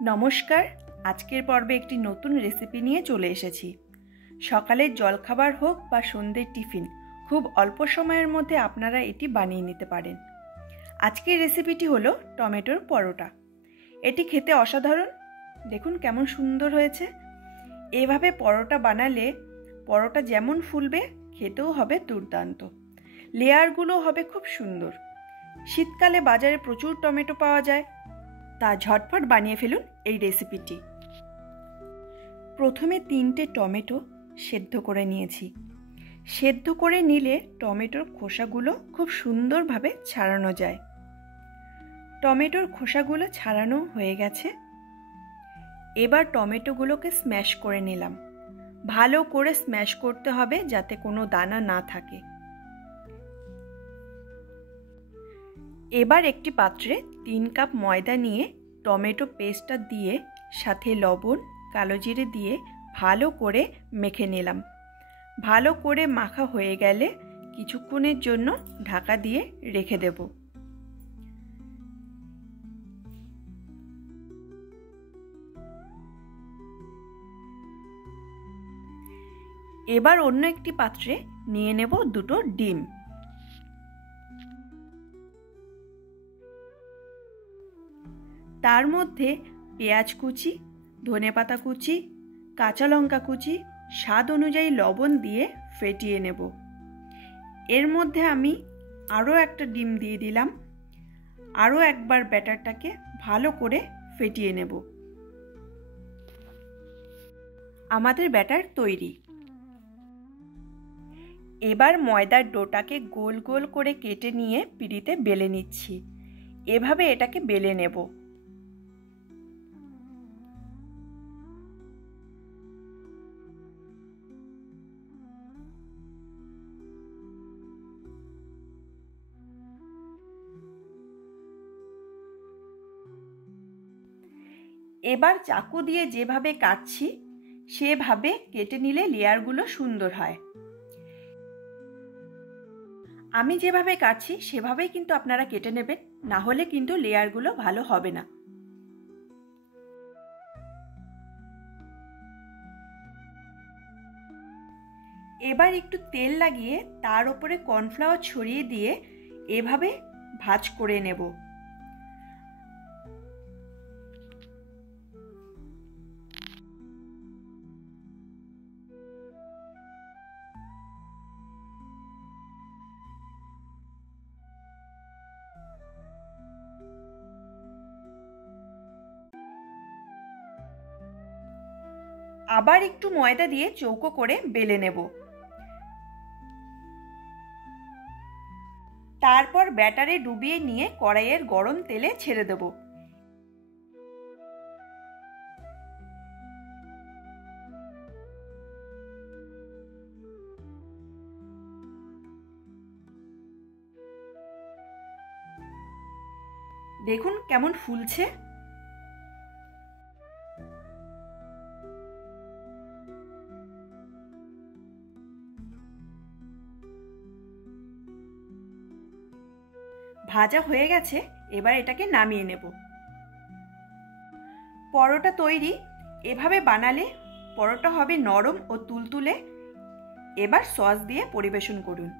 নমস্কার। আজকের পর্বে একটি নতুন রেসিপি নিয়ে চলে এসেছি। সকালের জলখাবার হোক বা সন্ধ্যের টিফিন, খুব অল্প সময়ের মধ্যে আপনারা এটি বানিয়ে নিতে পারেন। আজকের রেসিপিটি হলো টমেটোর পরোটা। এটি খেতে অসাধারণ। দেখুন কেমন সুন্দর হয়েছে। এভাবে পরোটা বানালে পরোটা যেমন ফুলবে, খেতেও হবে দুর্দান্ত। লেয়ারগুলো হবে খুব সুন্দর। শীতকালে বাজারে প্রচুর টমেটো পাওয়া যায়, তা ঝটপট বানিয়ে ফেলুন এই রেসিপিটি। প্রথমে 3টে টমেটো সেদ্ধ করে নিয়েছি। সেদ্ধ করে নিলে টমেটোর খোসাগুলো খুব সুন্দরভাবে ছাড়ানো যায়। টমেটোর খোসাগুলো ছাড়ানো হয়ে গেছে। এবার টমেটোগুলোকে স্ম্যাশ করে নিলাম। ভালো করে স্ম্যাশ করতে হবে যাতে কোনো দানা না থাকে। এবার একটি পাত্রে 3 কাপ ময়দা নিয়ে টমেটো পেস্টটা দিয়ে সাথে লবণ, কালো জিরে দিয়ে ভালো করে মেখে নিলাম। ভালো করে মাখা হয়ে গেলে কিছুক্ষণের জন্য ঢাকা দিয়ে রেখে দেব। এবার অন্য একটি পাত্রে নিয়ে নেব 2টো ডিম। তার মধ্যে পেঁয়াজ কুচি, ধনেপাতা কুচি, কাঁচা লঙ্কা কুচি, স্বাদ অনুযায়ী লবণ দিয়ে ফেটিয়ে নেব। এর মধ্যে আমি আরও একটা ডিম দিয়ে দিলাম। আরও একবার ব্যাটারটাকে ভালো করে ফেটিয়ে নেব। আমাদের ব্যাটার তৈরি। এবার ময়দার ডোটাকে গোল গোল করে কেটে নিয়ে পিঁড়িতে বেলে নিচ্ছি। এভাবে এটাকে বেলে নেব। এবার চাকু দিয়ে যেভাবে কাটছি সেভাবে কেটে নিলে লেয়ারগুলো সুন্দর হয়। আমি যেভাবে কাটছি সেভাবেই কিন্তু আপনারা কেটে নেবেন, না হলে কিন্তু লেয়ারগুলো ভালো হবে না। এবার একটু তেল লাগিয়ে তার উপরে কর্নফ্লাওয়ার ছড়িয়ে দিয়ে এভাবে ভাঁজ করে নেব। আবার একটু ময়দা দিয়ে চৌকো করে বেলে নেব। তারপর ব্যাটারে ডুবিয়ে নিয়ে কড়াইয়ের গরম তেলে ছেড়ে দেব। দেখুন কেমন ফুলছে। ভাজা হয়ে গেছে। এবার এটাকে নামিয়ে নেব। পরোটা তৈরি। এভাবে বানালে পরোটা হবে নরম ও তুলতুলে। এবার সস দিয়ে পরিবেশন করুন।